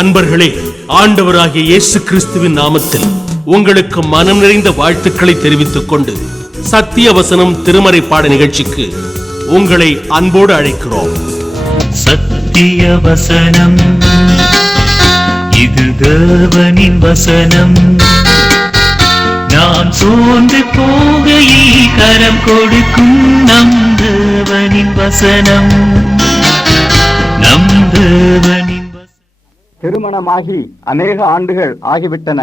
அன்பர்களே, ஆண்டவராகிய இயேசு கிறிஸ்துவின் நாமத்தில் உங்களுக்கு மனம் நிறைந்த வாழ்த்துக்களை தெரிவித்துக் கொண்டு சத்திய வசனம் திருமறை பாட நிகழ்ச்சிக்கு உங்களை அன்போடு அழைக்கிறோம். சத்திய வசனம், இது தேவனின் வசனம். நாம் சோர்ந்து போகையில் கரம் கொடுக்கும் நம் தேவனின் வசனம். நம் தேவனின் திருமணமாகி அநேக ஆண்டுகள் ஆகிவிட்டன.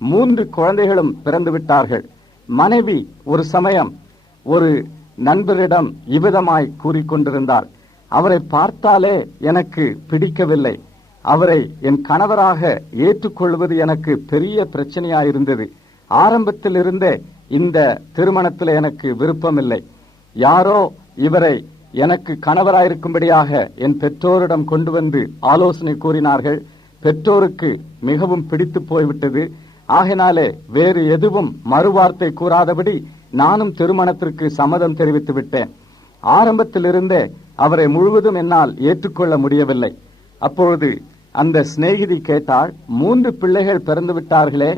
3 குழந்தைகளும் பிறந்து விட்டார்கள். மனைவி ஒரு சமயம் ஒரு நண்பரிடம் இவ்விதமாய் கூறிக்கொண்டிருந்தார். அவரை பார்த்தாலே எனக்கு பிடிக்கவில்லை. அவரை என் கணவராக ஏற்றுக்கொள்வது எனக்கு பெரிய பிரச்சனையாயிருந்தது. ஆரம்பத்தில் இருந்தே இந்த திருமணத்தில் எனக்கு விருப்பமில்லை. யாரோ இவரை எனக்கு கணவராயிருக்கும்படியாக என் பெற்றோரிடம் கொண்டு வந்து ஆலோசனை கூறினார்கள். பெற்றோருக்கு மிகவும் பிடித்து போய்விட்டது. ஆகினாலே வேறு எதுவும் மறுவார்த்தை கூறாதபடி நானும் திருமணத்திற்கு சம்மதம் தெரிவித்து விட்டேன். ஆரம்பத்திலிருந்தே அவரை முழுவதும் என்னால் ஏற்றுக்கொள்ள முடியவில்லை. அப்பொழுது அந்த சிநேகிதி கேட்டாள், 3 பிள்ளைகள் பிறந்து விட்டார்களே,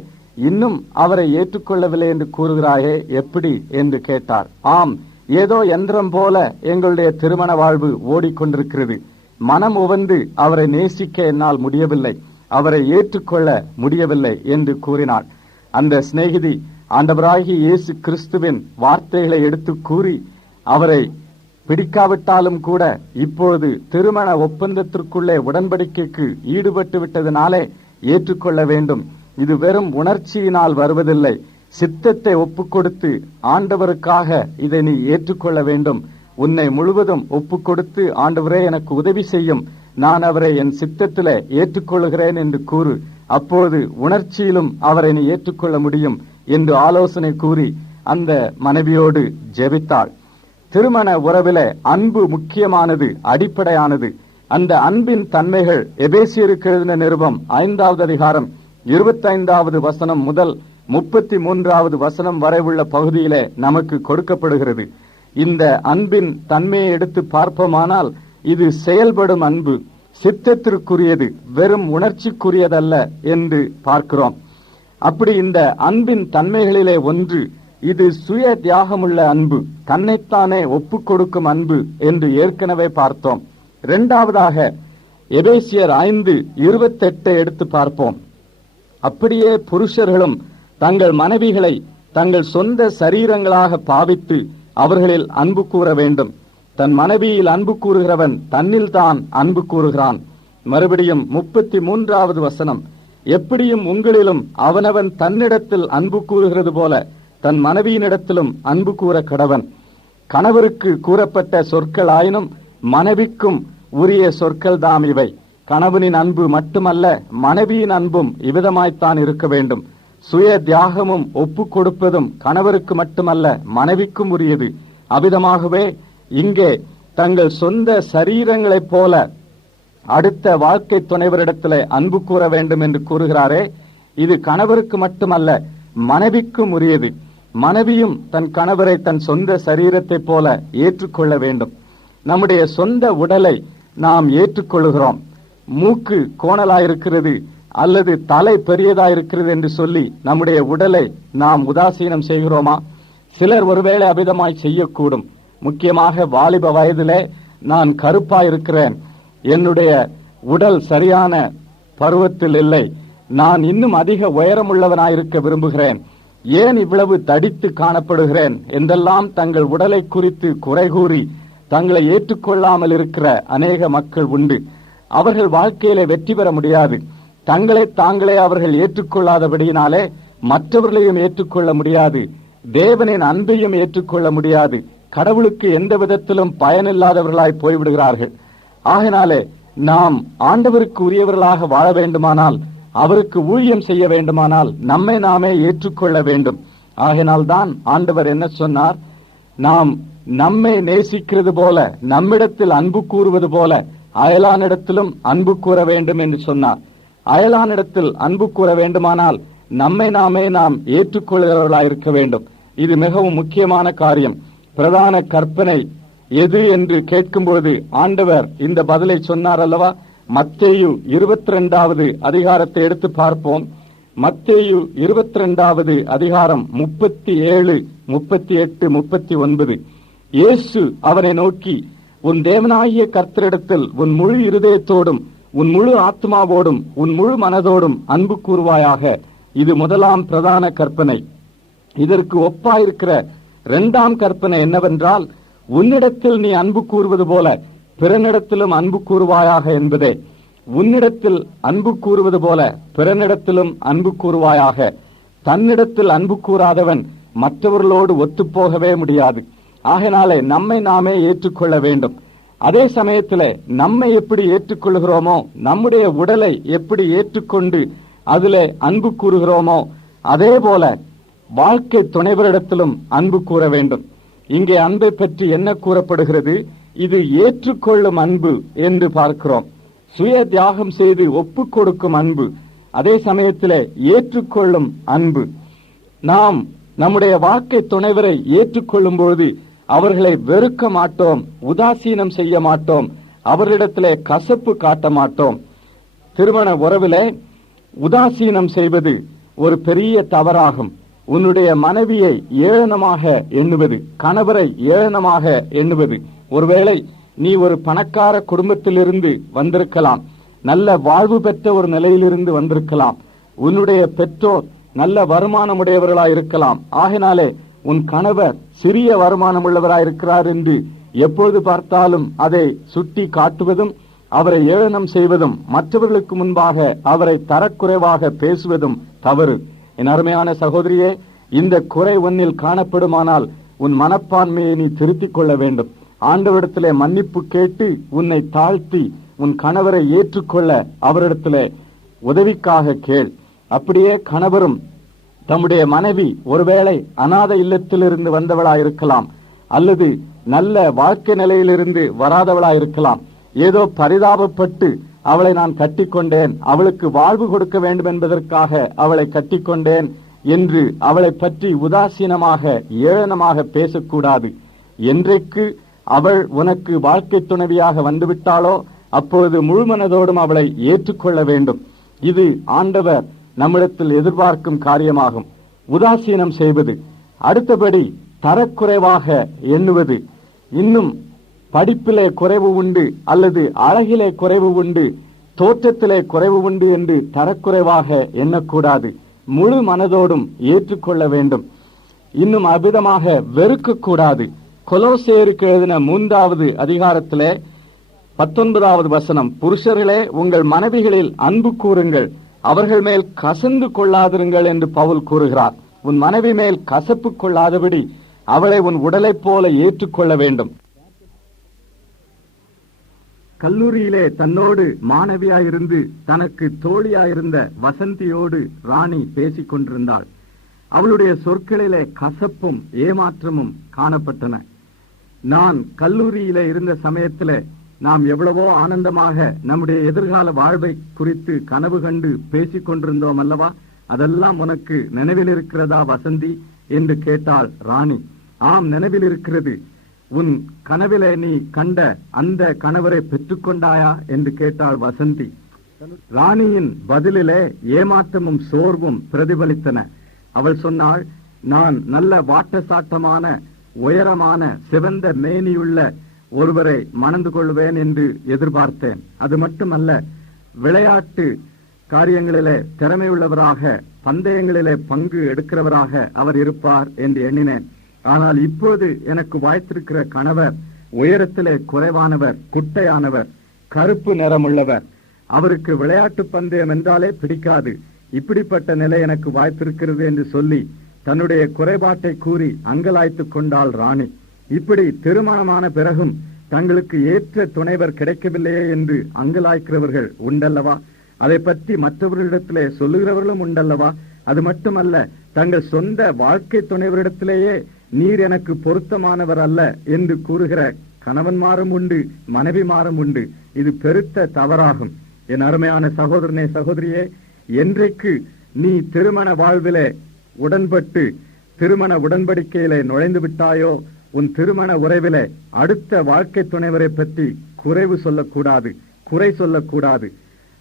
இன்னும் அவரை ஏற்றுக்கொள்ளவில்லை என்று கூறுகிறாயே, எப்படி என்று கேட்டார். ஆம், ஏதோ யந்திரம் போல எங்களுடைய திருமண வாழ்வு ஓடிக்கொண்டிருக்கிறது. மனம் உவந்து அவரை நேசிக்க என்னால் முடியவில்லை, அவரை ஏற்றுக்கொள்ள முடியவில்லை என்று கூறினாள். அந்த சிநேகிதி ஆண்டவராகிய இயேசு கிறிஸ்துவின் வார்த்தைகளை எடுத்து கூறி, அவரை பிடிக்காவிட்டாலும் கூட இப்பொழுது திருமண ஒப்பந்தத்திற்குள்ளே உடன்படிக்கைக்கு ஈடுபட்டு விட்டதனாலே ஏற்றுக்கொள்ள வேண்டும். இது வெறும் உணர்ச்சியினால் வருவதில்லை. சித்தத்தை ஒப்புக்கொடுத்து ஆண்டவருக்காக இதை நீ ஏற்றுக்கொள்ள வேண்டும். உன்னை முழுவதும் ஒப்புக்கொடுத்து, ஆண்டவரே எனக்கு உதவி செய்யும், நான் அவரை என் சித்தத்திலே ஏற்றுக்கொள்கிறேன் என்று கூறு. அப்பொழுது உணர்ச்சியிலும் அவரை நீ ஏற்றுக்கொள்ள முடியும் என்று ஆலோசனை கூறி அந்த மனைவியோடு ஜெபித்தாள். திருமண உறவிலே அன்பு முக்கியமானது, அடிப்படையானது. அந்த அன்பின் தன்மைகள் எபேசியருக்கு எழுதின நிருபம் 5வது அதிகாரம் 25வது வசனம் முதல் 33வது வசனம் வரை உள்ள பகுதியிலே நமக்கு கொடுக்கப்படுகிறது. இந்த அன்பின் தன்மையை எடுத்து பார்ப்போமானால் இது செயல்படும் அன்பு, சித்தத்திற்குரியது, வெறும் உணர்ச்சிக்குரியதல்ல என்று பார்க்கிறோம். அப்படி இந்த அன்பின் தன்மைகளிலே ஒன்று, இது சுய தியாகமுள்ள அன்பு, தன்னைத்தானே ஒப்புக் கொடுக்கும் அன்பு என்று ஏற்கனவே பார்த்தோம். 2வதாக எபேசியர் 5:28 எடுத்து பார்ப்போம். அப்படியே புருஷர்களும் தங்கள் மனைவிகளை தங்கள் சொந்த சரீரங்களாக பாவித்து அவர்களில் அன்பு கூற வேண்டும். தன் மனைவியில் அன்பு கூறுகிறவன் தன்னில் தான் அன்பு கூறுகிறான். மறுபடியும் 33வது வசனம், எப்படியும் உங்களிலும் அவனவன் தன்னிடத்தில் அன்பு கூறுகிறது போல தன் மனைவியினிடத்திலும் அன்பு கூற கடவன். கணவருக்கு கூறப்பட்ட சொற்கள் ஆயினும் மனைவிக்கும் உரிய சொற்கள் தாம் இவை. கணவனின் அன்பு மட்டுமல்ல, மனைவியின் அன்பும் இவ்விதமாய்த்தான் இருக்க வேண்டும். சுய தியாகமும் ஒப்பு கொடுப்பதும் கணவருக்கு மட்டுமல்ல, மனைவிக்கும் உரியது. அவ்விதமாகவே இங்கே தங்கள் சொந்த சரீரங்களைப் போல அடுத்த வாழ்க்கை துணைவரிடத்திலே அன்பு கூற வேண்டும் என்று கூறுகிறாரே, இது கணவருக்கு மட்டுமல்ல, மனைவிக்கும் உரியது. மனைவியும் தன் கணவரை தன் சொந்த சரீரத்தைப் போல ஏற்றுக்கொள்ள வேண்டும். நம்முடைய சொந்த உடலை நாம் ஏற்றுக்கொள்கிறோம். மூக்கு கோணலாயிருக்கிறது அல்லது தலை பெரியதாயிருக்கிறது என்று சொல்லி நம்முடைய உடலை நாம் உதாசீனம் செய்கிறோமா? சிலர் ஒருவேளை அபிதமாய் செய்யக்கூடும். முக்கியமாக வாலிப வயதிலே நான் கருப்பாயிருக்கிறேன், என்னுடைய உடல் சரியான பருவத்தில் இல்லை, நான் இன்னும் அதிக உயரமுள்ளவனாயிருக்க விரும்புகிறேன், ஏன் இவ்வளவு தடித்து காணப்படுகிறேன் என்றெல்லாம் தங்கள் உடலை குறித்து குறை கூறி தங்களை ஏற்றுக்கொள்ளாமல் இருக்கிற அநேக மக்கள் உண்டு. அவர்கள் வாழ்க்கையிலே வெற்றி பெற முடியாது. தங்களை தாங்களே அவர்கள் ஏற்றுக்கொள்ளாதபடியினாலே மற்றவர்களையும் ஏற்றுக்கொள்ள முடியாது, தேவனின் அன்பையும் ஏற்றுக்கொள்ள முடியாது. கடவுளுக்கு எந்த விதத்திலும் பயனில்லாதவர்களாய் போய்விடுகிறார்கள். ஆகினாலே நாம் ஆண்டவருக்கு உரியவர்களாக வாழ வேண்டுமானால், அவருக்கு ஊழியம் செய்ய வேண்டுமானால் நம்மை நாமே ஏற்றுக்கொள்ள வேண்டும். ஆகினால்தான் ஆண்டவர் என்ன சொன்னார்? நாம் நம்மை நேசிக்கிறது போல, நம்மிடத்தில் அன்பு கூறுவது போல அயலானிடத்திலும் அன்பு கூற வேண்டும் என்று சொன்னார். அயலானிடத்தில் அன்பு கூற வேண்டுமானால் நம்மை நாமே நாம் ஏற்றுக்கொள்கிறவர்களாயிருக்க வேண்டும். இது மிகவும் முக்கியமான காரியம். பிரதான கற்பனை எது என்று கேட்கும்போது ஆண்டவர் இந்த பதிலை சொன்னார் அல்லவா? மத்தேயு 22வது அதிகாரத்தை எடுத்து பார்ப்போம். மத்தேயு 22வது அதிகாரம் 37, 38, 39. இயேசு அவனை நோக்கி, உன் தேவனாகிய கர்த்தரிடத்தில் உன் முழு இருதயத்தோடும் உன் முழு ஆத்மாவோடும் உன் முழு மனதோடும் அன்பு கூறுவாயாக. இது முதலாம் பிரதான கற்பனை. இதற்கு ஒப்பாயிருக்கிற இரண்டாம் கற்பனை என்னவென்றால், உன்னிடத்தில் நீ அன்பு கூறுவது போல பிறனிடத்திலும் அன்பு கூறுவாயாக என்பதே. உன்னிடத்தில் அன்பு கூறுவது போல பிறனிடத்திலும் அன்பு கூறுவாயாக. தன்னிடத்தில் அன்பு கூறாதவன் மற்றவர்களோடு ஒத்துப்போகவே முடியாது. ஆகையினாலே நம்மை நாமே ஏற்றுக்கொள்ள வேண்டும். அதே சமயத்தில் நம்மை எப்படி ஏற்றுக்கொள்கிறோமோ, நம்முடைய உடலை எப்படி ஏற்றுக்கொண்டு அதிலே அன்பு கூறுகிறோமோ, அதே போல வாழ்க்கை துணைவரிடத்திலும் அன்பு கூற வேண்டும். இங்கே அன்பை பற்றி என்ன கூறப்படுகிறது? இது ஏற்றுக்கொள்ளும் அன்பு என்று பார்க்கிறோம். சுய தியாகம் செய்து ஒப்புக் கொடுக்கும் அன்பு, அதே சமயத்தில் ஏற்றுக்கொள்ளும் அன்பு. நாம் நம்முடைய வாழ்க்கை துணைவரை ஏற்றுக்கொள்ளும் பொழுது அவர்களை வெறுக்க மாட்டோம், உதாசீனம் செய்ய மாட்டோம், அவர்களிடத்திலே கசப்பு காட்ட மாட்டோம். திருமண உறவிலே உதாசீனம் செய்வது ஒரு பெரிய தவறாகும். உன்னுடைய மனைவியை ஏளனமாக எண்ணுவது, கணவரை ஏளனமாக எண்ணுவது. ஒருவேளை நீ ஒரு பணக்கார குடும்பத்திலிருந்து வந்திருக்கலாம், நல்ல வாழ்வு பெற்ற ஒரு நிலையிலிருந்து வந்திருக்கலாம், உன்னுடைய பெற்றோர் நல்ல வருமானமுடையவர்களாய் இருக்கலாம். ஆகினாலே உன் கணவர் சிறிய வருமானம் உள்ளவராயிருக்கிறார் என்று எப்பொழுது பார்த்தாலும் அதை சுட்டி காட்டுவதும், அவரை ஏளனம் செய்வதும், மற்றவர்களுக்கு முன்பாக அவரை தரக்குறைவாக பேசுவதும் தவறு. என் அருமையான சகோதரியே, இந்த குறை உன்னில் காணப்படுமானால் உன் மனப்பான்மையை நீ திருத்திக் கொள்ள வேண்டும். ஆண்டவரிடத்திலே மன்னிப்பு கேட்டு உன்னை தாழ்த்தி உன் கணவரை ஏற்றுக்கொள்ள அவரிடத்திலே உதவிக்காக கேள். அப்படியே கணவரும் தம்முடைய மனைவி ஒருவேளை அநாத இல்லத்திலிருந்து வந்தவளாயிருக்கலாம், அல்லது நல்ல வாழ்க்கை நிலையிலிருந்து வராதவளாயிருக்கலாம். ஏதோ பரிதாபப்பட்டு அவளை நான் கட்டிக்கொண்டேன், அவளுக்கு வாழ்வு கொடுக்க வேண்டும் என்பதற்காக அவளை கட்டிக்கொண்டேன் என்று அவளை பற்றி உதாசீனமாக ஏளனமாக பேசக்கூடாது. என்றைக்கு அவள் உனக்கு வாழ்க்கை துணைவியாக வந்துவிட்டாளோ அப்பொழுது முழுமனதோடும் அவளை ஏற்றுக்கொள்ள வேண்டும். இது ஆண்டவர் நம்மிடத்தில் எதிர்பார்க்கும் காரியமாகும். உதாசீனம் செய்வது, அடுத்தபடி தரக்குறைவாக எண்ணுவது, இன்னும் படிப்பிலே குறைவு உண்டு அல்லது அழகிலே குறைவு உண்டு, தோற்றத்திலே குறைவு உண்டு என்று தரக்குறைவாக எண்ணக்கூடாது. முழு மனதோடும் ஏற்றுக்கொள்ள வேண்டும். இன்னும் அவ்விதமாக வெறுக்கக்கூடாது. கொலோசேயருக்கு எழுதின 3வது அதிகாரத்திலே 19வது வசனம், புருஷர்களே உங்கள் மனைவிகளில் அன்பு கூறுங்கள், அவர்கள் மேல் கசந்து கொள்ளாதிருங்கள் என்று பவுல் கூறுகிறார். உன் மனைவி மேல் கசப்பு கொள்ளாதபடி அவளை உன் உடலைப் போல ஏற்றுக்கொள்ள வேண்டும். கல்லூரியிலே தன்னோடு மாணவியாயிருந்து தனக்கு தோழியாயிருந்த வசந்தியோடு ராணி பேசிக் கொண்டிருந்தாள். அவளுடைய சொற்களிலே கசப்பும் ஏமாற்றமும் காணப்பட்டன. நான் கல்லூரியிலே இருந்த சமயத்திலே நாம் எவ்வளவோ ஆனந்தமாக நம்முடைய எதிர்கால வாழ்வை குறித்து கனவு கண்டு பேசிக் கொண்டிருந்தோம் அல்லவா? அதெல்லாம் உனக்கு நினைவில் இருக்கிறதா வசந்தி என்று கேட்டாள் ராணி. ஆம், நினைவில் இருக்கிறது. உன் கனவிலே நீ கண்ட அந்த கணவரை பெற்றுக்கொண்டாயா என்று கேட்டாள் வசந்தி. ராணியின் பதிலிலே ஏமாற்றமும் சோர்வும் பிரதிபலித்தன. அவள் சொன்னாள், நான் நல்ல வாட்டசாட்டமான உயரமான சிவந்த மேனியுள்ள ஒருவரை மணந்து கொள்வேன் என்று எதிர்பார்த்தேன். அது மட்டுமல்ல, விளையாட்டு காரியங்களிலே திறமையுள்ளவராக, பந்தயங்களிலே பங்கு எடுக்கிறவராக அவர் இருப்பார் என்று எண்ணினேன். ஆனால் இப்போது எனக்கு வாய்த்திருக்கிற கணவர் உயரத்திலே குறைவானவர், குட்டையானவர், கருப்பு நிறமுள்ளவர். அவருக்கு விளையாட்டு பந்தயம் என்றாலே பிடிக்காது. இப்படிப்பட்ட நிலை எனக்கு வாய்ப்பிருக்கிறது என்று சொல்லி தன்னுடைய குறைபாட்டை கூறி அங்கலாய்த்துக் கொண்டாள் ராணி. இப்படி திருமணமான பிறகும் தங்களுக்கு ஏற்ற துணைவர் கிடைக்கவில்லையே என்று அங்கலாய்க்கிறவர்கள் உண்டல்லவா? அதை பற்றி மற்றவர்களிடத்திலே சொல்லுகிறவர்களும் உண்டல்லவா? அது மட்டுமல்ல, தங்கள் சொந்த வாழ்க்கை துணைவரிடத்திலேயே நீர் எனக்கு பொருத்தமானவர் அல்ல என்று கூறுகிற கணவன்மாரும் உண்டு, மனைவிமாரும் உண்டு. இது பெருத்த தவறாகும். என் அருமையான சகோதரனே, சகோதரியே, என்றைக்கு நீ திருமண வாழ்விலே உடன்பட்டு திருமண உடன்படிக்கையிலே நுழைந்து விட்டாயோ, உன் திருமண உறவிலே அடுத்த வாழ்க்கை துணைவரை பற்றி குறைவு சொல்லக்கூடாது. குறை சொல்லக்கூடாது.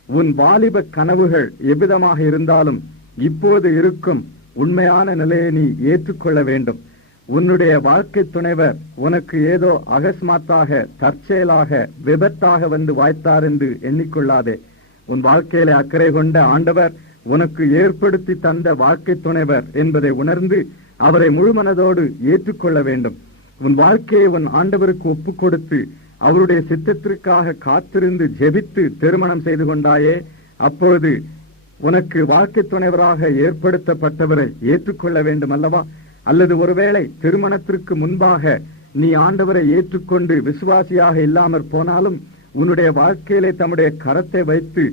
உன் வாலிப கனவுகள் எவ்விதமாக இருந்தாலும் இப்போது இருக்கும் உண்மையான நிலையை நீ ஏற்றுக்கொள்ள வேண்டும். உன்னுடைய வாழ்க்கை துணைவர் உனக்கு ஏதோ அகஸ்மாத்தாக, தற்செயலாக, விபத்தாக வந்து வாய்த்தார் என்று எண்ணிக்கொள்ளாதே. உன் வாழ்க்கையில அக்கறை கொண்ட ஆண்டவர் உனக்கு ஏற்படுத்தி தந்த வாழ்க்கை துணைவர் என்பதை உணர்ந்து அவரை முழுமனதோடு ஏற்றுக்கொள்ள வேண்டும். உன் வாழ்க்கையை உன் ஆண்டவருக்கு ஒப்புக் கொடுத்து அவருடைய சித்தத்திற்காக காத்திருந்து ஜெபித்து திருமணம் செய்து கொண்டாயே, அப்பொழுது உனக்கு வாழ்க்கை துணைவராக ஏற்படுத்தப்பட்டவரை ஏற்றுக்கொள்ள வேண்டும் அல்லவா? அல்லது ஒருவேளை திருமணத்திற்கு முன்பாக நீ ஆண்டவரை ஏற்றுக்கொண்டு விசுவாசியாக இல்லாமற் போனாலும் உன்னுடைய வாழ்க்கையிலே தம்முடைய கரத்தை வைத்து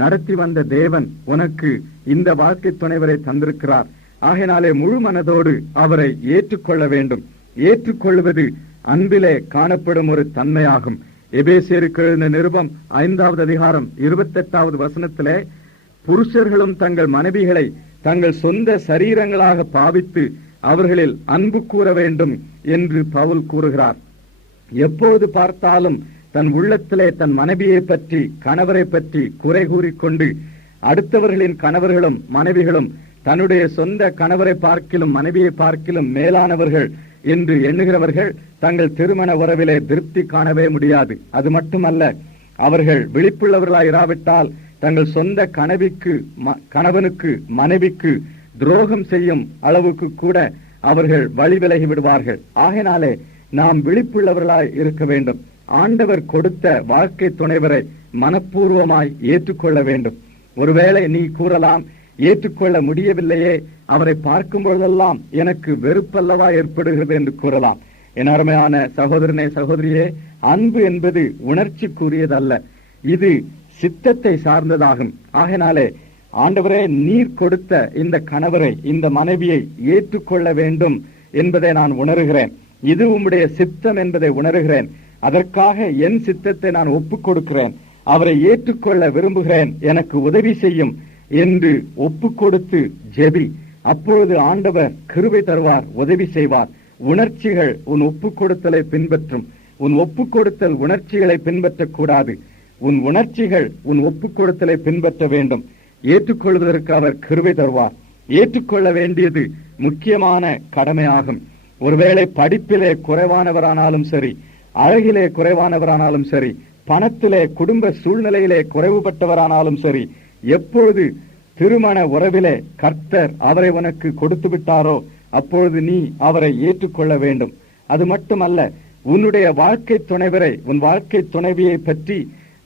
நடத்தி வந்த தேவன் உனக்கு இந்த வாழ்க்கை துணைவரை தந்திருக்கிறார். ஆகையினாலே முழு மனதோடு அவரை ஏற்றுக்கொள்ள வேண்டும். ஏற்றுக்கொள்வது அன்பிலே காணப்படும் ஒரு தன்மையாகும். எபேசியருக்கு எழுதின நிருபம் 5வது அதிகாரம் 28வது வசனத்திலே, புருஷர்களும் தங்கள் மனைவிகளை தங்கள் சொந்த சரீரங்களாக பாவித்து அவர்களில் அன்பு கூற வேண்டும் என்று பவுல் கூறுகிறார். எப்போது பார்த்தாலும் தன் உள்ளத்திலே தன் மனைவியை பற்றி, கணவரை பற்றி குறை கூறிக்கொண்டு அடுத்தவர்களின் கணவர்களும் மனைவிகளும் தன்னுடைய சொந்த கணவரை பார்க்கிலும் மனைவியை பார்க்கிலும் மேலானவர்கள் என்று எண்ணுகிறவர்கள் தங்கள் திருமண உறவிலே திருப்தி காணவே முடியாது. அது மட்டுமல்ல, அவர்கள் விழிப்புள்ளவர்களாய் இராவிட்டால் தங்கள் சொந்த கணவனுக்கு மனைவிக்கு துரோகம் செய்யும் அளவுக்கு கூட அவர்கள் வழி விலகி விடுவார்கள். ஆகையினாலே நாம் விழிப்புள்ளவர்களாய் இருக்க வேண்டும். ஆண்டவர் கொடுத்த வாழ்க்கை துணைவரை மனப்பூர்வமாய் ஏற்றுக்கொள்ள வேண்டும். ஒருவேளை நீ கூறலாம், ஏற்றுக்கொள்ள முடியவில்லையே, அவரை பார்க்கும் பொழுதெல்லாம் எனக்கு வெறுப்பல்லவா ஏற்படுகிறது என்று கூறலாம். என் அருமையான சகோதரனே, சகோதரியே, அன்பு என்பது உணர்ச்சிக்குரியதல்ல, இது சித்தத்தை சார்ந்ததாகும். ஆகையினாலே ஆண்டவரே, நீர் கொடுத்த இந்த கணவரை, இந்த மனைவியை ஏற்றுக்கொள்ள வேண்டும் என்பதை நான் உணர்கிறேன். இது உம்முடைய சித்தம் என்பதை உணர்கிறேன். அதற்காக என் சித்தத்தை நான் ஒப்புக் கொடுக்கிறேன். அவரை ஏற்றுக்கொள்ள விரும்புகிறேன், எனக்கு உதவி செய்யும் என்று ஒப்புக் கொடுத்து ஜெபி. அப்பொழுது ஆண்டவர் கிருபை தருவார், உதவி செய்வார். உணர்ச்சிகள் உன் ஒப்புக் கொடுத்தலை பின்பற்றும். உன் ஒப்புக் கொடுத்தல் உணர்ச்சிகளை பின்பற்றக்கூடாது. உன் உணர்ச்சிகள் உன் ஒப்புக் கொடுத்தலை பின்பற்ற வேண்டும். ஏற்றுக்கொள்வதற்கு அவர் கிருபை தருவார். ஏற்றுக்கொள்ள வேண்டியது முக்கியமான கடமையாகும். ஒருவேளை படிப்பிலே குறைவானவரானாலும் சரி, அழகிலே குறைவானவரானாலும் சரி, பணத்திலே, குடும்ப சூழ்நிலையிலே குறைவுபட்டவரானாலும் சரி, எப்பொழுது திருமண உறவிலே கர்த்தர் அவரை உனக்கு கொடுத்து விட்டாரோ அப்பொழுது நீ அவரை ஏற்றுக்கொள்ள வேண்டும். அது மட்டுமல்ல, உன்னுடைய வாழ்க்கை துணைவரை, உன் வாழ்க்கை துணைவியை பற்றி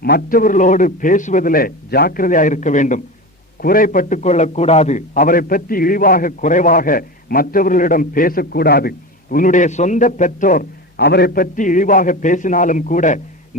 மற்றவர்களோடு பேசுவதிலே ஜாக்கிரதையாயிருக்க வேண்டும். குறைப்பட்டுக் கொள்ளக்கூடாது. அவரை பற்றி இழிவாக, குறைவாக மற்றவர்களிடம் பேசக்கூடாது. உன்னுடைய சொந்த பெற்றோர் அவரை பற்றி இழிவாக பேசினாலும் கூட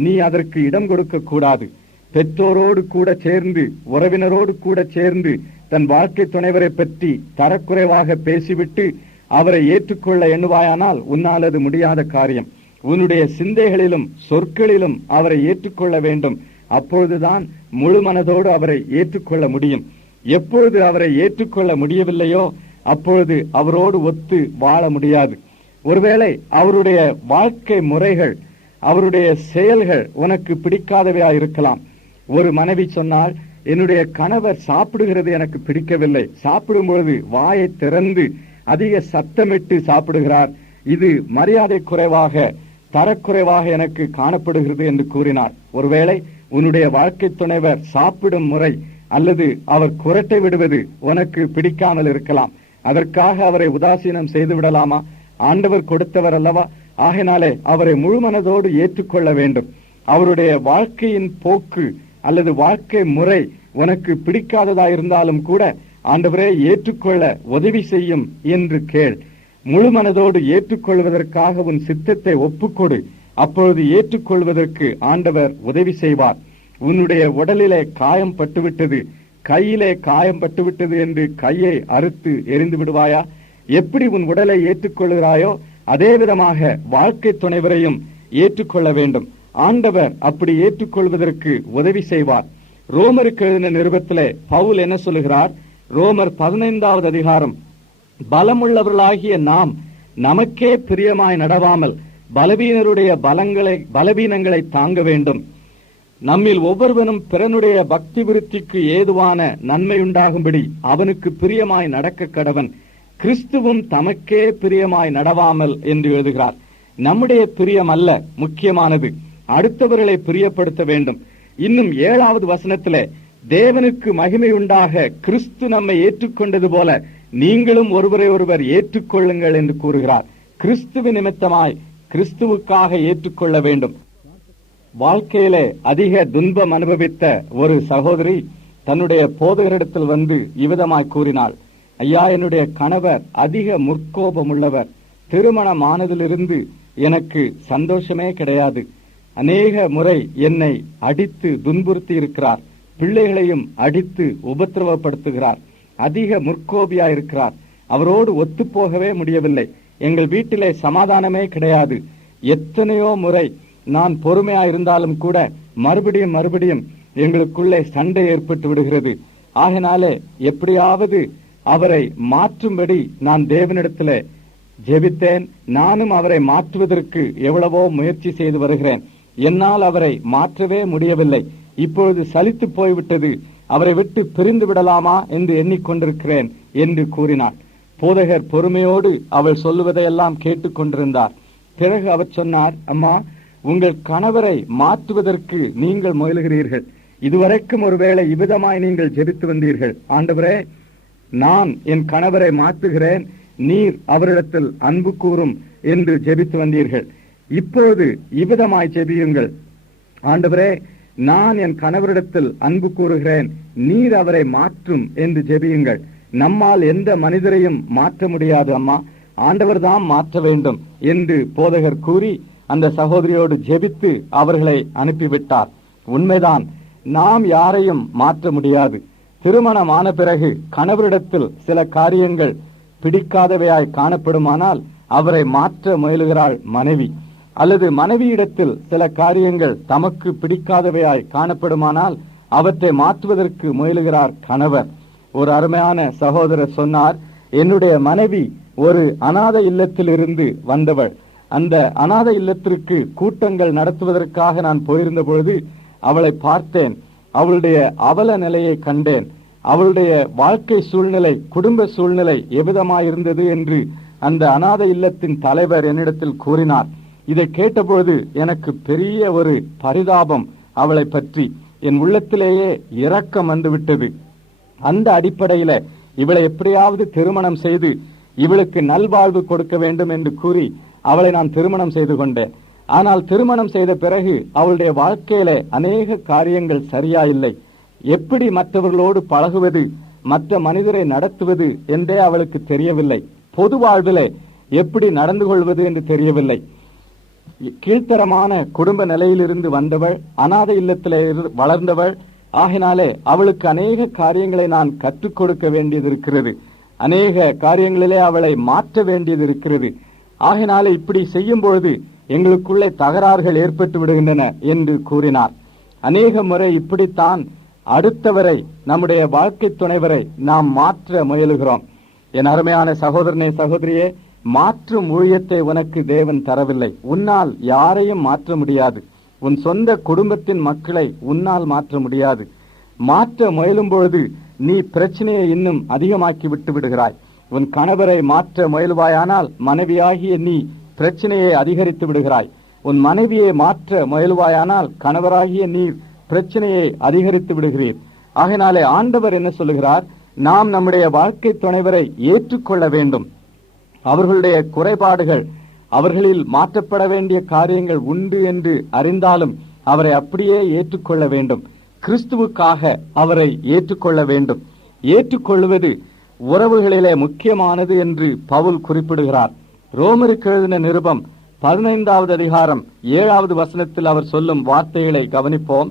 நீ அதற்கு இடம் கொடுக்க கூடாது. பெற்றோரோடு கூட சேர்ந்து, உறவினரோடு கூட சேர்ந்து தன் வாழ்க்கை துணைவரை பற்றி தரக்குறைவாக பேசிவிட்டு அவரை ஏற்றுக்கொள்ள எண்ணுவாயானால் உன்னால் அது முடியாத காரியம். உன்னுடைய சிந்தைகளிலும் சொற்களிலும் அவரை ஏற்றுக்கொள்ள வேண்டும். அப்பொழுதுதான் முழு மனதோடு அவரை ஏற்றுக்கொள்ள முடியும். எப்பொழுது அவரை ஏற்றுக்கொள்ள முடியவில்லையோ அப்பொழுது அவரோடு ஒத்து வாழ முடியாது. ஒருவேளை அவருடைய வாழ்க்கை முறைகள், அவருடைய செயல்கள் உனக்கு பிடிக்காதவையா இருக்கலாம். ஒரு மனைவி சொன்னால், என்னுடைய கணவர் சாப்பிடுகிறது எனக்கு பிடிக்கவில்லை, சாப்பிடும் பொழுது வாயை திறந்து அதிக சத்தமிட்டு சாப்பிடுகிறார், இது மரியாதை குறைவாக, தரக்குறைவாக எனக்கு காணப்படுகிறது என்று கூறினார். ஒருவேளை உன்னுடைய வாழ்க்கை துணைவர் சாப்பிடும் முறை அல்லது அவர் குரட்டை விடுவது உனக்கு பிடிக்காமல் இருக்கலாம். அதற்காக அவரை உதாசீனம் செய்து விடலாமா? ஆண்டவர் கொடுத்தவர் அல்லவா? ஆகையினாலே அவரை முழு மனதோடு ஏற்றுக்கொள்ள வேண்டும். அவருடைய வாழ்க்கையின் போக்கு அல்லது வாழ்க்கை முறை உனக்கு பிடிக்காததாயிருந்தாலும் கூட ஆண்டவரே ஏற்றுக்கொள்ள உதவி செய்யும் என்று கேள். முழு மனதோடு ஏற்றுக்கொள்வதற்காக உன் சித்தத்தை ஒப்புக்கொடு. அப்பொழுது ஏற்றுக்கொள்வதற்கு ஆண்டவர் உதவி செய்வார். உன்னுடைய உடலிலே காயம் பட்டுவிட்டது, கையிலே காயம் பட்டுவிட்டது என்று கையை அறுத்து எரிந்து விடுவாயா? எப்படி உன் உடலை ஏற்றுக்கொள்கிறாயோ அதே விதமாக வாழ்க்கை துணைவரையும் ஏற்றுக்கொள்ள வேண்டும். ஆண்டவர் அப்படி ஏற்றுக்கொள்வதற்கு உதவி செய்வார். ரோமருக்கு எழுதின நிருபத்திலே பவுல் என்ன சொல்லுகிறார்? ரோமர் 15வது அதிகாரம், பலமுள்ளவர்களாகிய நாம் நமக்கே பிரியமாய் நடவாமல் பலவீனருடைய பலவீனங்களை தாங்க வேண்டும். நம்மில் ஒவ்வொருவனும் பிறனுடைய பக்தி விருத்திக்கு ஏதுவான நன்மையுண்டாகும்படி அவனுக்கு பிரியமாய் நடக்க கடவன், கிறிஸ்துவும் தமக்கே பிரியமாய் நடவாமல் என்று எழுதுகிறார். நம்முடைய பிரியம் அல்ல முக்கியமானது, அடுத்தவர்களை பிரியப்படுத்த வேண்டும். இன்னும் 7வது வசனத்திலே, தேவனுக்கு மகிமை உண்டாக கிறிஸ்து நம்மை ஏற்றுக்கொண்டது போல நீங்களும் ஒருவரை ஒருவர் ஏற்றுக்கொள்ளுங்கள் என்று கூறுகிறார். கிறிஸ்துவ நிமித்தமாய் கிறிஸ்துவுக்காக ஏற்றுக்கொள்ள வேண்டும். வாழ்க்கையிலே அதிக துன்பம் அனுபவித்த ஒரு சகோதரி தன்னுடைய போதகரிடத்தில் வந்து இவ்விதமாய் கூறினாள், ஐயா, என்னுடைய கணவர் அதிக முற்கோபம் உள்ளவர். திருமணமானதிலிருந்து எனக்கு சந்தோஷமே கிடையாது. அநேக முறை என்னை அடித்து துன்புறுத்தி இருக்கிறார். பிள்ளைகளையும் அடித்து உபத்திரவப்படுத்துகிறார். அதிக முற்கோபியா இருக்கிறார். அவரோடு ஒத்துப்போகவே முடியவில்லை. எங்கள் வீட்டிலே சமாதானமே கிடையாது. எத்தனையோ முறை நான் பொறுமையா இருந்தாலும் கூட மறுபடியும் எங்களுக்குள்ளே சண்டை ஏற்பட்டு விடுகிறது. ஆகினாலே எப்படியாவது அவரை மாற்றும்படி நான் தேவனிடத்திலே ஜெபித்தேன். நானும் அவரை மாற்றுவதற்கு எவ்வளவோ முயற்சி செய்து வருகிறேன். என்னால் அவரை மாற்றவே முடியவில்லை. இப்பொழுது சலித்து போய்விட்டது. அவரை விட்டு பிரிந்து விடலாமா என்று எண்ணிக்கொண்டிருக்கிறேன் என்று கூறினார். போதகர் பொறுமையோடு அவள் சொல்லுவதையெல்லாம் கேட்டுக்கொண்டிருந்தார். பிறகு அவர் சொன்னார், அம்மா, உங்கள் கணவரை மாற்றுவதற்கு நீங்கள் முயலுகிறீர்கள். இதுவரைக்கும் ஒருவேளை இவ்விதமாய் நீங்கள் ஜெபித்து வந்தீர்கள். ஆண்டவரே, நான் என் கணவரை மாற்றுகிறேன், நீர் அவரிடத்தில் அன்பு கூறும் என்று ஜெபித்து வந்தீர்கள். இப்பொழுது இவ்விதமாய் ஜெபியுங்கள். ஆண்டவரே, நான் என் கணவரிடத்தில் அன்பு கூறுகிறேன், நீர் அவரை மாற்றும் என்று ஜெபியுங்கள். நம்மால் எந்த மனிதரையும் மாற்ற முடியாது அம்மா, ஆண்டவர்தான் மாற்ற வேண்டும் என்று போதகர் கூறி அந்த சகோதரியோடு ஜெபித்து அவர்களை அனுப்பிவிட்டார். உண்மைதான், நாம் யாரையும் மாற்ற முடியாது. திருமணமான பிறகு கணவரிடத்தில் சில காரியங்கள் பிடிக்காதவையாய் காணப்படுமானால் அவரை மாற்ற முயலுகிறாள் மனைவி. அல்லது மனைவியிடத்தில் சில காரியங்கள் தமக்கு பிடிக்காதவையாய் காணப்படுமானால் அவற்றை மாற்றுவதற்கு முயலுகிறார் கணவர். ஒரு அருமையான சகோதரர் சொன்னார், என்னுடைய மனைவி ஒரு அநாத இல்லத்தில் இருந்து வந்தவள். அந்த அநாத இல்லத்திற்கு கூட்டங்கள் நடத்துவதற்காக நான் போயிருந்த பொழுது அவளை பார்த்தேன். அவளுடைய அவல நிலையை கண்டேன். அவளுடைய வாழ்க்கை சூழ்நிலை, குடும்ப சூழ்நிலை எவ்விதமாயிருந்தது என்று அந்த அநாத இல்லத்தின் தலைவர் என்னிடத்தில் கூறினார். இதை கேட்டபொழுது எனக்கு பெரிய ஒரு பரிதாபம் அவளை பற்றி என் உள்ளத்திலேயே இரக்கம் வந்துவிட்டது. அந்த அடிப்படையில இவளை எப்படியாவது திருமணம் செய்து இவளுக்கு நல்வாழ்வு கொடுக்க வேண்டும் என்று கூறி அவளை நான் திருமணம் செய்து கொண்டேன். ஆனால் திருமணம் செய்த பிறகு அவளுடைய வாழ்க்கையில அநேக காரியங்கள் சரியா இல்லை. எப்படி மற்றவர்களோடு பழகுவது, மற்ற மனிதரை நடத்துவது என்றே அவளுக்கு தெரியவில்லை. பொது வாழ்விலே எப்படி நடந்து கொள்வது என்று தெரியவில்லை. கீழ்த்தரமான குடும்ப நிலையிலிருந்து வந்தவள், அநாத இல்லத்திலே வளர்ந்தவள். ஆகினாலே அவளுக்கு அநேக காரியங்களை நான் கற்றுக் கொடுக்க வேண்டியது இருக்கிறது. அநேக காரியங்களிலே அவளை மாற்ற வேண்டியது இருக்கிறது. ஆகினாலே இப்படி செய்யும் பொழுது எங்களுக்குள்ளே தகராறுகள் ஏற்பட்டு விடுகின்றன என்று கூறினார். அநேக முறை இப்படித்தான் அடுத்தவரை, நம்முடைய வாழ்க்கை துணைவரை நாம் மாற்ற முயலுகிறோம். என் அருமையான சகோதரனே, சகோதரியே, மாற்றும் ஊழியத்தை உனக்கு தேவன் தரவில்லை. உன்னால் யாரையும் மாற்ற முடியாது. உன் சொந்த குடும்பத்தின் மக்களை உன்னால் மாற்ற முடியாது. மாற்ற முயலும் பொழுது நீ பிரச்சனையை இன்னும் அதிகமாக்கி விட்டு விடுகிறாய். உன் கணவரை மாற்ற முயலுவாயானால் மனைவியாகிய நீ பிரச்சனையை அதிகரித்து விடுகிறாய். உன் மனைவியை மாற்ற முயலுவாயானால் கணவராகிய நீர் பிரச்சனையை அதிகரித்து விடுகிறீர். ஆகையினாலே ஆண்டவர் என்ன சொல்லுகிறார்? நாம் நம்முடைய வாழ்க்கை துணைவரை ஏற்றுக்கொள்ள வேண்டும். அவர்களுடைய குறைபாடுகள், அவர்களில் மாற்றப்பட வேண்டிய காரியங்கள் உண்டு என்று அறிந்தாலும் அவரை அப்படியே ஏற்றுக்கொள்ள வேண்டும். கிறிஸ்துவுக்காக அவரை ஏற்றுக்கொள்ள வேண்டும். ஏற்றுக்கொள்வது உறவுகளிலே முக்கியமானது என்று பவுல் குறிப்பிடுகிறார். ரோமருக்கு எழுதின நிருபம் 15வது அதிகாரம் 7வது வசனத்தில் அவர் சொல்லும் வார்த்தைகளை கவனிப்போம்.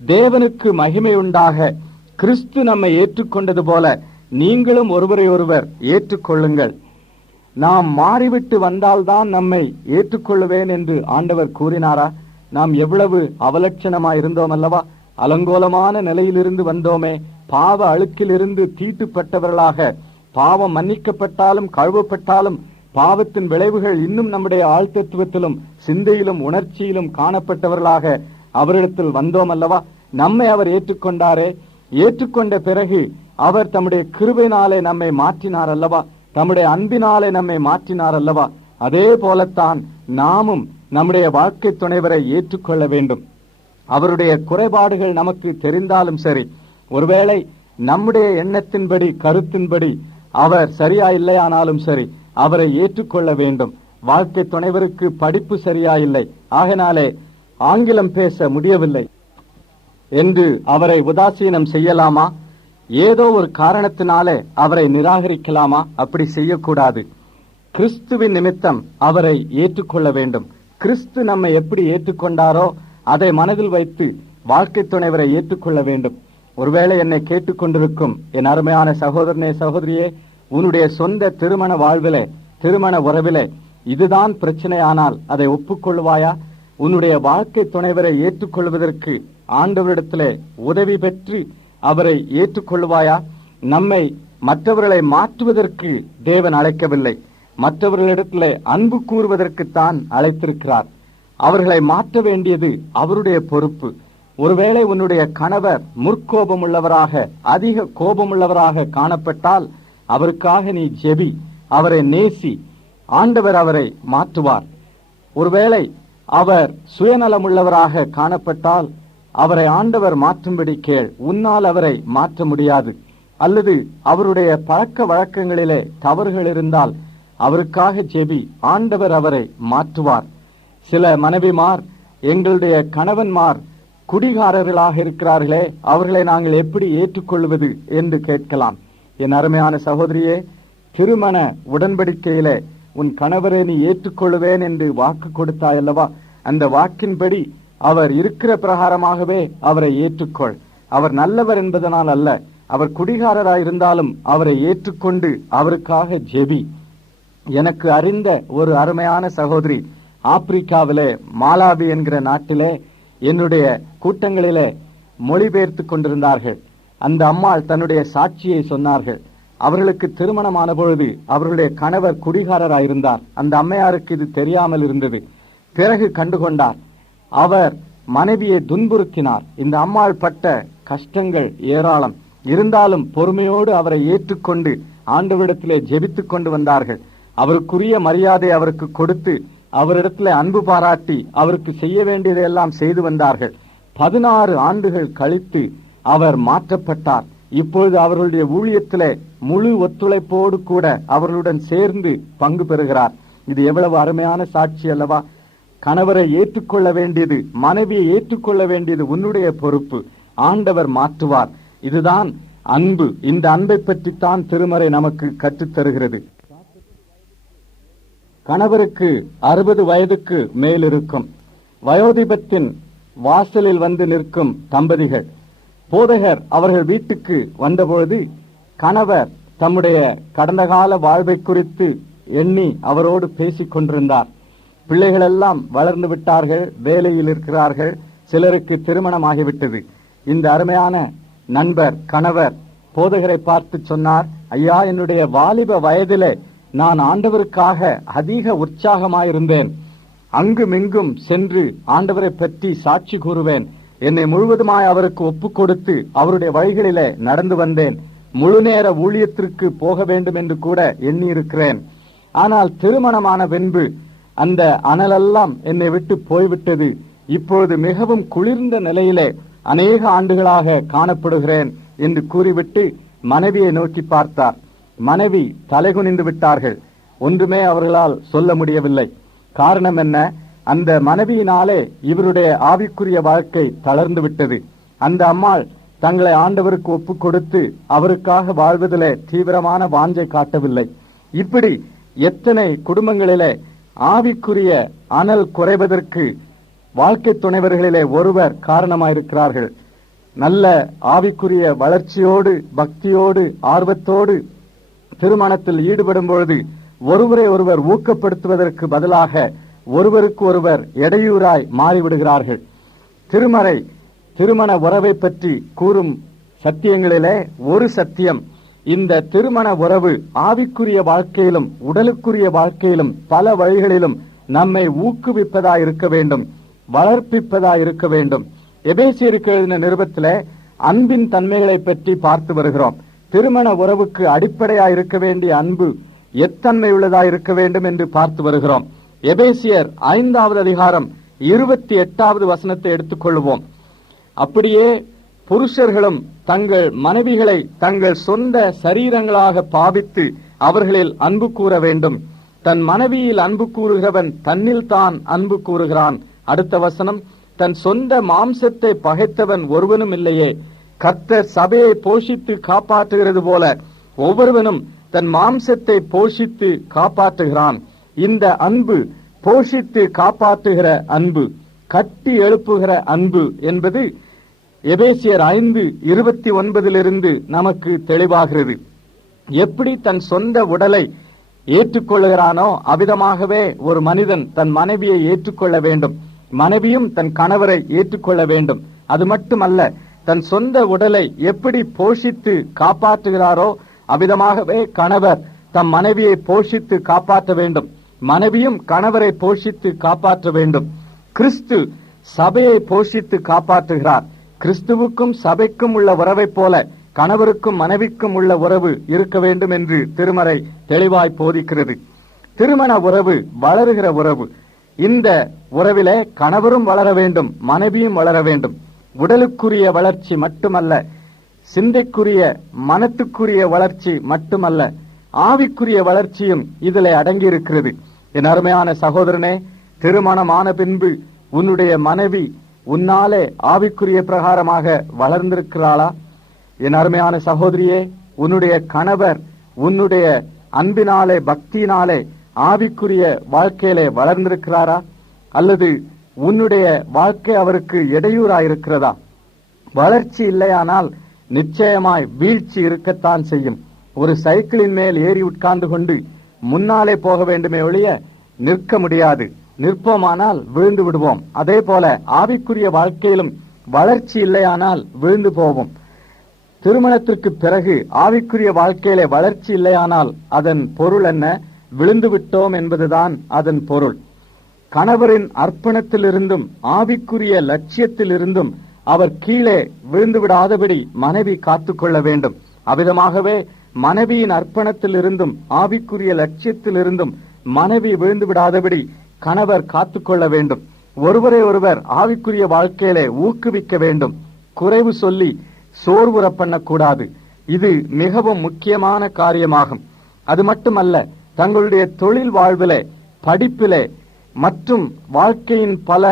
தேவனுக்கு மகிமை உண்டாக கிறிஸ்து நம்மை ஏற்றுக்கொண்டது போல நீங்களும் ஒருவரை ஒருவர் ஏற்றுக்கொள்ளுங்கள். நாம் மாறிவிட்டு வந்தால்தான் நம்மை ஏற்றுக்கொள்ளுவேன் என்று ஆண்டவர் கூறினாரா? நாம் எவ்வளவு அவலட்சணமாய் இருந்தோம் அல்லவா? அலங்கோலமான நிலையிலிருந்து வந்தோமே. பாவ அழுக்கிலிருந்து தீட்டுப்பட்டவர்களாக, பாவம் மன்னிக்கப்பட்டாலும் கழுவப்பட்டாலும் பாவத்தின் விளைவுகள் இன்னும் நம்முடைய ஆழ்தத்துவத்திலும் சிந்தையிலும் உணர்ச்சியிலும் காணப்பட்டவர்களாக அவரிடத்தில் வந்தோம் அல்லவா? நம்மை அவர் ஏற்றுக்கொண்டாரே. ஏற்றுக்கொண்ட பிறகு அவர் தம்முடைய கிருபையினாலே நம்மை மாற்றினார் அல்லவா? தம்முடைய அன்பினாலே நம்மை மாற்றினார் அல்லவா? அதே போலத்தான் நாமும் நம்முடைய வாழ்க்கை துணைவரை ஏற்றுக்கொள்ள வேண்டும். அவருடைய குறைபாடுகள் நமக்கு தெரிந்தாலும் சரி, ஒருவேளை நம்முடைய எண்ணத்தின்படி கருத்தின்படி அவர் சரியா இல்லையானாலும் சரி, அவரை ஏற்றுக்கொள்ள வேண்டும். வாழ்க்கை துணைவருக்கு படிப்பு சரியா இல்லை, ஆகினாலே ஆங்கிலம் பேச முடியவில்லை என்று அவரை உதாசீனம் செய்யலாமா? ஏதோ ஒரு காரணத்தினாலே அவரை நிராகரிக்கலாமா? அப்படி செய்யக்கூடாது. கிறிஸ்துவின் நிமித்தம் அவரை ஏற்றுக்கொள்ள வேண்டும். கிறிஸ்து நம்மை எப்படி ஏற்றுக்கொண்டாரோ அதை மனதில் வைத்து வாழ்க்கை துணைவரை ஏற்றுக்கொள்ள வேண்டும். ஒருவேளை என்னை கேட்டுக்கொண்டிருக்கும் என் அருமையான சகோதரனே, சகோதரியே, உன்னுடைய சொந்த திருமண வாழ்விலே, திருமண உறவிலே இதுதான் பிரச்சனையானால் அதை ஒப்புக்கொள்வாயா? உன்னுடைய வாழ்க்கை துணைவரை ஏற்றுக்கொள்வதற்கு ஆண்டவரிடத்திலே உதவி பெற்று அவரை ஏற்றுக்கொள்வாயா? நம்மை மற்றவர்களை மாற்றுவதற்கு தேவன் அழைக்கவில்லை, மற்றவர்களிடத்திலே அன்பு கூறுவதற்குத்தான் அழைத்திருக்கிறார். அவர்களை மாற்ற வேண்டியது அவருடைய பொறுப்பு. ஒருவேளை உன்னுடைய கணவர் முற்கோபமுள்ளவராக, அதிக கோபமுள்ளவராக காணப்பட்டால் அவருக்காக நீ ஜெபி, அவரை நேசி, ஆண்டவர் அவரை மாற்றுவார். ஒருவேளை அவர் சுயநலமுள்ளவராக காணப்பட்டால் அவரை ஆண்டவர் மாற்றும்படி கேள். உன்னால் அவரை மாற்ற முடியாது. அல்லது அவருடைய பழக்க வழக்கங்களிலே தவறுகள் இருந்தால் அவருக்காக ஜெபி, ஆண்டவர் அவரை மாற்றுவார். சில மனைவிமார், எங்களுடைய கணவன்மார் குடிகாரர்களாக இருக்கிறார்களே, அவர்களை நாங்கள் எப்படி ஏற்றுக்கொள்வது என்று கேட்கலாம். என் அருமையான சகோதரியே, திருமண உடன்படிக்கையிலே உன் கணவரை நீ ஏற்றுக்கொள்வேன் என்று வாக்கு கொடுத்தாயல்லவா? அந்த வாக்கின்படி அவர் இருக்கிற பிரகாரமாகவே அவரை ஏற்றுக்கொள். அவர் நல்லவர் என்பதனால் அல்ல, அவர் குடிகாரராயிருந்தாலும் அவரை ஏற்றுக்கொண்டு அவருக்காக ஜெபி. எனக்கு அறிந்த ஒரு அருமையான சகோதரி ஆப்பிரிக்காவிலே மாலாவி என்கிற நாட்டிலே என்னுடைய கூட்டங்களிலே மொழிபெயர்த்து கொண்டிருந்தார்கள். அந்த அம்மாள் தன்னுடைய சாட்சியை சொன்னார்கள். அவர்களுக்கு திருமணமான பொழுது அவர்களுடைய கணவர் குடிகாரராயிருந்தார். அந்த அம்மையாருக்கு இது தெரியாமல் இருந்தது. பிறகு கண்டுகொண்டார். அவர் மனைவியை துன்புறுத்தினார். இந்த அம்மாள் பட்ட கஷ்டங்கள் ஏராளம். இருந்தாலும் பொறுமையோடு அவரை ஏற்றுக்கொண்டு ஆண்டவரிடத்திலே ஜெபித்துக் கொண்டு வந்தார்கள். அவருக்குரிய மரியாதை அவருக்கு கொடுத்து அவரிடத்திலே அன்பு பாராட்டி அவருக்கு செய்ய வேண்டியதையெல்லாம் செய்து வந்தார்கள். 16 ஆண்டுகள் கழித்து அவர் மாற்றப்பட்டார். இப்பொழுது அவர்களுடைய ஊழியத்திலே முழு ஒத்துழைப்போடு கூட அவர்களுடன் சேர்ந்து பங்கு பெறுகிறார். இது எவ்வளவு அருமையான சாட்சி அல்லவா? கணவரை ஏற்றுக்கொள்ள வேண்டியது, மனைவியை ஏற்றுக்கொள்ள வேண்டியது உன்னுடைய பொறுப்பு. ஆண்டவர் மாற்றுவார். இதுதான் அன்பு. இந்த அன்பை பற்றித்தான் திருமறை நமக்கு கற்றுத் தருகிறது. கணவருக்கு 60 வயதுக்கு மேல் இருக்கும். வயோதிபத்தின் வாசலில் வந்து நிற்கும் தம்பதிகள். போதகர் அவர்கள் வீட்டுக்கு வந்தபொழுது கணவர் தம்முடைய கடந்த கால வாழ்வை குறித்து எண்ணி அவரோடு பேசிக் கொண்டிருந்தார். பிள்ளைகள் எல்லாம் வளர்ந்து விட்டார்கள், வேலையில் இருக்கிறார்கள், சிலருக்கு திருமணமாகிவிட்டது. இந்த அருமையான நண்பர் கணவர் போதகரை பார்த்து சொன்னார், ஐயா, என்னுடைய வாலிப வயதிலே நான் ஆண்டவருக்காக அதிக உற்சாகமாயிருந்தேன். அங்குமிங்கும் சென்று ஆண்டவரை பற்றி சாட்சி கூறுவேன். என்னை முழுவதுமாய் அவருக்கு ஒப்புக் கொடுத்து அவருடைய வழிகளிலே நடந்து வந்தேன். முழு நேர ஊழியத்திற்கு போக வேண்டும் என்று கூட எண்ணி இருக்கிறேன். ஆனால் திருமணமான பின்பு அந்த அனலெல்லாம் என்னை விட்டு போய்விட்டது. இப்பொழுது மிகவும் குளிர்ந்த நிலையிலே அநேக ஆண்டுகளாக காணப்படுகிறேன் என்று கூறிவிட்டு மனைவியை நோக்கி பார்த்தார். மனைவி தலைகுனிந்து விட்டார்கள். ஒன்றுமே அவர்களால் சொல்ல முடியவில்லை. காரணம் என்ன? அந்த மனைவியினாலே இவருடைய ஆவிக்குரிய வாழ்க்கை தளர்ந்து விட்டது. அந்த அம்மாள் தங்களை ஆண்டவருக்கு ஒப்புக் கொடுத்து அவருக்காக வாழ்வதிலே தீவிரமான வாஞ்சை காட்டவில்லை. இப்படி எத்தனை குடும்பங்களிலே ஆவிக்குரிய அனல் குறைவதற்கு வாழ்க்கை துணைவர்களிலே ஒருவர் காரணமாயிருக்கிறார்கள். நல்ல ஆவிக்குரிய வளர்ச்சியோடு, பக்தியோடு, ஆர்வத்தோடு திருமணத்தில் ஈடுபடும் பொழுது ஒருவரை ஒருவர் ஊக்கப்படுத்துவதற்கு பதிலாக ஒருவருக்கு ஒருவர் இடையூறாய் மாறிவிடுகிறார்கள். திருமறை திருமண உறவை பற்றி கூறும் சத்தியங்களிலே ஒரு சத்தியம், இந்த திருமண உறவு ஆவிக்குரிய வாழ்க்கையிலும் உடலுக்குரிய வாழ்க்கையிலும் பல வழிகளிலும் நம்மை ஊக்குவிப்பதாய் இருக்க வேண்டும். வளர்ப்பிப்பதாய் இருக்க வேண்டும். எபேசியருக்கு எழுதின நிருபத்திலே அன்பின் தன்மைகளை பற்றி பார்த்து வருகிறோம். திருமண உறவுக்கு அடிப்படையாய் இருக்க வேண்டிய அன்பு எத்தன்மை உள்ளதாய் இருக்க வேண்டும் என்று பார்த்து வருகிறோம். எபேசியர் 5வது அதிகாரம் 28வது வசனத்தை எடுத்துக்கொள்வோம். அப்படியே புருஷர்களும் தங்கள் மனைவிகளை தங்கள் சொந்த சரீரங்களாக பாவித்து அவர்களில் அன்பு கூற வேண்டும். தன் மனைவியில் அன்பு கூறுகிறவன் தன்னில் தான் அன்பு கூறுகிறான். அடுத்த வசனம், தன் சொந்த மாம்சத்தை பகைத்தவன் ஒருவனும் இல்லையே. கர்த்தர் சபையை போஷித்து காப்பாற்றுகிறது போல ஒவ்வொருவனும் தன் மாம்சத்தை போஷித்து காப்பாற்றுகிறான். இந்த அன்பு போஷித்து காப்பாற்றுகிற அன்பு, கட்டி எழுப்புகிற அன்பு என்பது எபேசியர் 5:29 நமக்கு தெளிவாகிறது. எப்படி தன் சொந்த உடலை ஏற்றுக்கொள்ளுகிறானோ அவ்விதமாகவே ஒரு மனிதன் தன் மனைவியை ஏற்றுக்கொள்ள வேண்டும். மனைவியும் தன் கணவரை ஏற்றுக்கொள்ள வேண்டும். அது மட்டுமல்ல, தன் சொந்த உடலை எப்படி போஷித்து காப்பாற்றுகிறாரோ அவ்விதமாகவே கணவர் தம் மனைவியை போஷித்து காப்பாற்ற வேண்டும். மனைவியும் கணவரை போஷித்து காப்பாற்ற வேண்டும். கிறிஸ்து சபையை போஷித்து காப்பாற்றுகிறார். கிறிஸ்துவுக்கும் சபைக்கும் உள்ள உறவை போல கணவருக்கும் மனைவிக்கும் உள்ள உறவு இருக்க வேண்டும் என்று திருமறை தெளிவாய் போதிக்கிறது. திருமண உறவு வளருகிற உறவு. இந்த உறவிலே கணவரும் வளர வேண்டும், மனைவியும் வளர வேண்டும். உடலுக்குரிய வளர்ச்சி மட்டுமல்ல, சிந்தைக்குரிய மனத்துக்குரிய வளர்ச்சி மட்டுமல்ல, ஆவிக்குரிய வளர்ச்சியும் இதிலே அடங்கி இருக்கிறது. என் அருமையான சகோதரனே, திருமணமான பின்பு உன்னுடைய மனைவி உன்னாலே ஆவிக்குரிய பிரகாரமாக வளர்ந்திருக்கிறாளா? என் அருமையான சகோதரியே, உன்னுடைய கணவர் உன்னுடைய அன்பினாலே பக்தியினாலே ஆவிக்குரிய வாழ்க்கையிலே வளர்ந்திருக்கிறாரா? அல்லது உன்னுடைய வாழ்க்கை அவருக்கு இடையூறாயிருக்கிறதா? வளர்ச்சி இல்லையானால் நிச்சயமாய் வீழ்ச்சி இருக்கத்தான் செய்யும். ஒரு சைக்கிளின் மேல் ஏறி உட்கார்ந்து கொண்டு முன்னாலே போக வேண்டுமே ஒழிய நிற்க முடியாது. நிற்போமானால் விழுந்து விடுவோம். அதே போல ஆவிக்குரிய வாழ்க்கையிலும் வளர்ச்சி இல்லையானால் விழுந்து போவோம். திருமணத்திற்கு பிறகு ஆவிக்குரிய வாழ்க்கையிலே வளர்ச்சி இல்லையானால் அதன் பொருள் என்ன? விழுந்து விட்டோம் என்பதுதான் அதன் பொருள். கணவரின் அர்ப்பணத்திலிருந்தும் ஆவிக்குரிய லட்சியத்திலிருந்தும் அவர் கீழே விழுந்து விடாதபடி மனைவி காத்துக்கொள்ள வேண்டும். அவ்விதமாகவே மனைவியின் அர்ப்பணத்திலிருந்தும் ஆவிக்குரிய லட்சியத்திலிருந்தும் மனைவி விழுந்து விடாதபடி கணவர் காத்துக்கொள்ள வேண்டும். ஒருவரை ஒருவர் ஆவிக்குரிய வாழ்க்கையிலே ஊக்குவிக்க வேண்டும். குறைவு சொல்லி சோர்வுற பண்ணக்கூடாது. இது மிகவும் முக்கியமான காரியமாகும். அது மட்டுமல்ல, தங்களுடைய தொழில் வாழ்விலே, படிப்பிலே மற்றும் வாழ்க்கையின் பல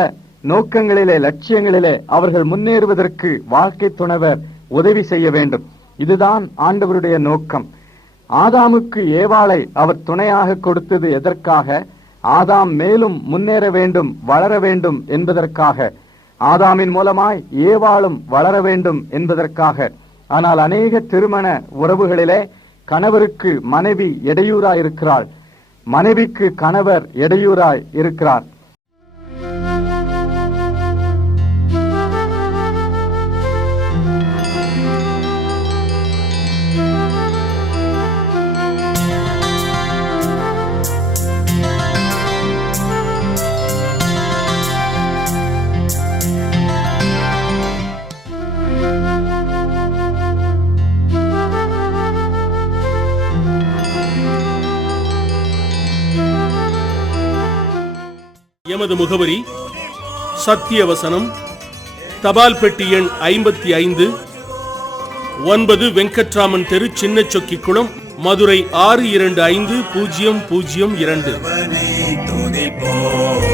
நோக்கங்களிலே, லட்சியங்களிலே அவர்கள் முன்னேறுவதற்கு வாழ்க்கை துணைவர் உதவி செய்ய வேண்டும். இதுதான் ஆண்டவருடைய நோக்கம். ஆதாமுக்கு ஏவாளை அவர் துணையாக கொடுத்தது எதற்காக? ஆதாம் மேலும் முன்னேற வேண்டும், வளர வேண்டும் என்பதற்காக. ஆதாமின் மூலமாய் ஏவாளும் வளர வேண்டும் என்பதற்காக. ஆனால் அநேக திருமண உறவுகளிலே கணவருக்கு மனைவி இடையூறாய் இருக்கிறாள், மனைவிக்கு கணவர் இடையூறாய் இருக்கிறார். எமது முகவரி சத்தியவசனம், தபால் பெட்டி எண் 55, 9 வெங்கட்ராமன் தெரு, சின்ன சொக்கிக்குளம், மதுரை 625002.